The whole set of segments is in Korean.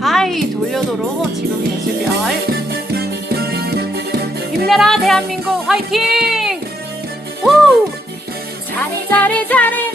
하이 돌려도로 지금 예수별 힘내라 대한민국 화이팅! 우! 잘해 잘해 잘해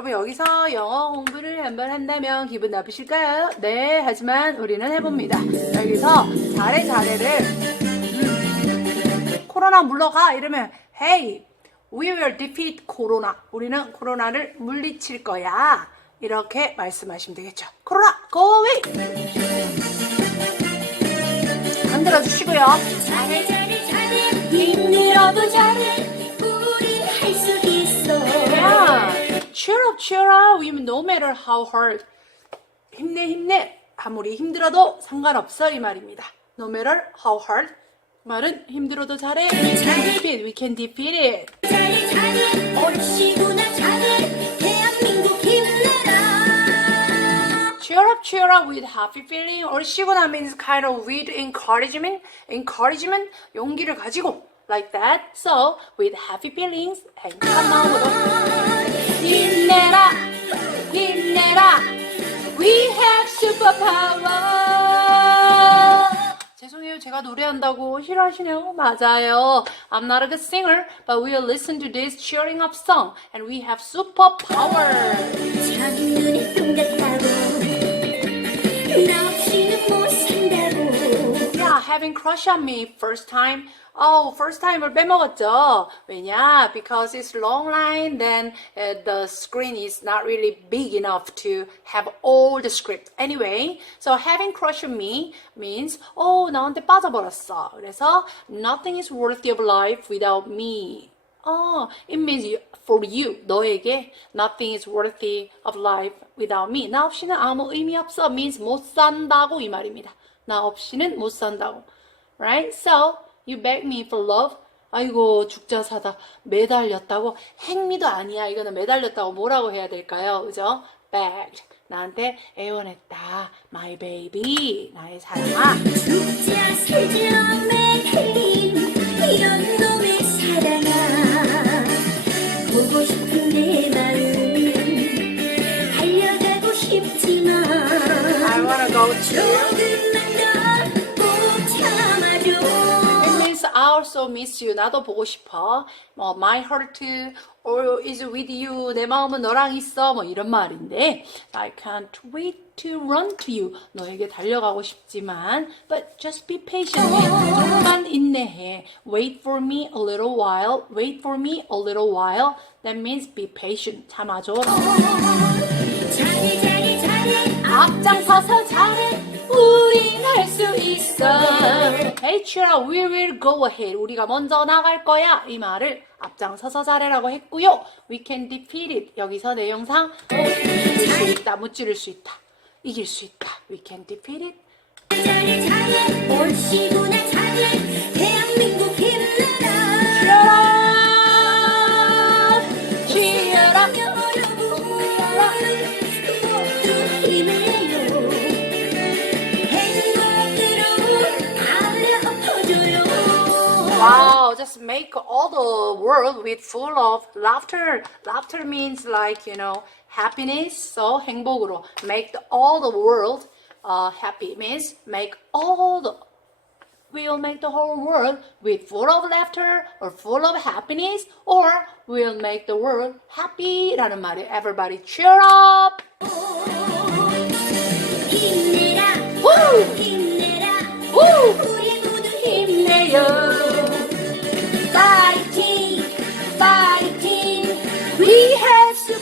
여러분 여기서 영어 공부를 한번 한다면 기분 나쁘실까요? 네 하지만 우리는 해봅니다. 여기서 잘해 잘해를. 음, 코로나 물러가 이러면 Hey we will defeat 코로나. 우리는 코로나를 물리칠 거야. 이렇게 말씀하시면 되겠죠. 코로나 go away! 흔들어 주시고요. 잘해 잘해 잘해. 힘들어도 잘해 Cheer up, cheer up. No matter how hard. 힘내, 힘내. 아무리 힘들어도 상관없어 이 말입니다. No matter how hard. 말은 힘들어도 잘해. We can defeat. We can defeat it. 잘해 잘해 옳시구나 잘해 대한민국 힘내라 Cheer up, cheer up with happy feeling. 얼씨구나 means kind of with encouragement. Encouragement, 용기를 가지고. Like that. So, with happy feelings. 행복한 마음으로. 힘내라, 힘내라. We have superpower. 죄송해요. 제가 노래한다고 싫어하시네요. 맞아요. I'm not a good singer, but we'll listen to this cheering up song and we have superpower. 참 눈에 똥 같다고 having crush on me first time. Oh, first time을 빼먹었죠. 왜냐? Because it's long line, then uh, the screen is not really big enough to have all the script. Anyway, so having crush on me means oh 나한테 빠져버렸어. 그래서 nothing is worthy of life without me. 어, it means you- for you, 너에게 nothing is worthy of life without me. 나 없이는 아무 의미 없어 means 못 산다고 이 말입니다. 나 없이는 못 산다고. Right? So, you beg me for love. 아이고, 죽자 사다. 매달렸다고. 행미도 아니야. 이거는 매달렸다고 뭐라고 해야 될까요? 그죠? beg. 나한테 애원했다. My baby. 나의 사랑아. 죽자 살자 매달림 이런 놈의 사랑아 보고 싶은 내 마음 달려가고 싶지만 I wanna go to also miss you. 나도 보고 싶어. 뭐 my heart is with you. 내 마음은 너랑 있어. 뭐 이런 말인데 I can't wait to run to you. 너에게 달려가고 싶지만 but just be patient. 조금만 인내해. Wait for me a little while. Wait for me a little while. That means be patient. 참아줘. 앞장서서 잘해. 우린 할 수 있어. Up. We will go ahead. 우리가 먼저 나갈 거야. 이 말을 앞장서서 잘해라고 했고요. We can defeat it. 여기서 어, 이길 수 있다. 무찌를 수 있다. 이길 수 있다. We can defeat it. just make all the world with full of laughter. Laughter means like you know happiness. So 행복으로. Make the, all the world uh, happy means make all the We'll make the whole world with full of laughter or full of happiness or we'll make the world happy. 라는 말이 everybody cheer up. 힘내라. 힘내라. 우리 모두 힘내요.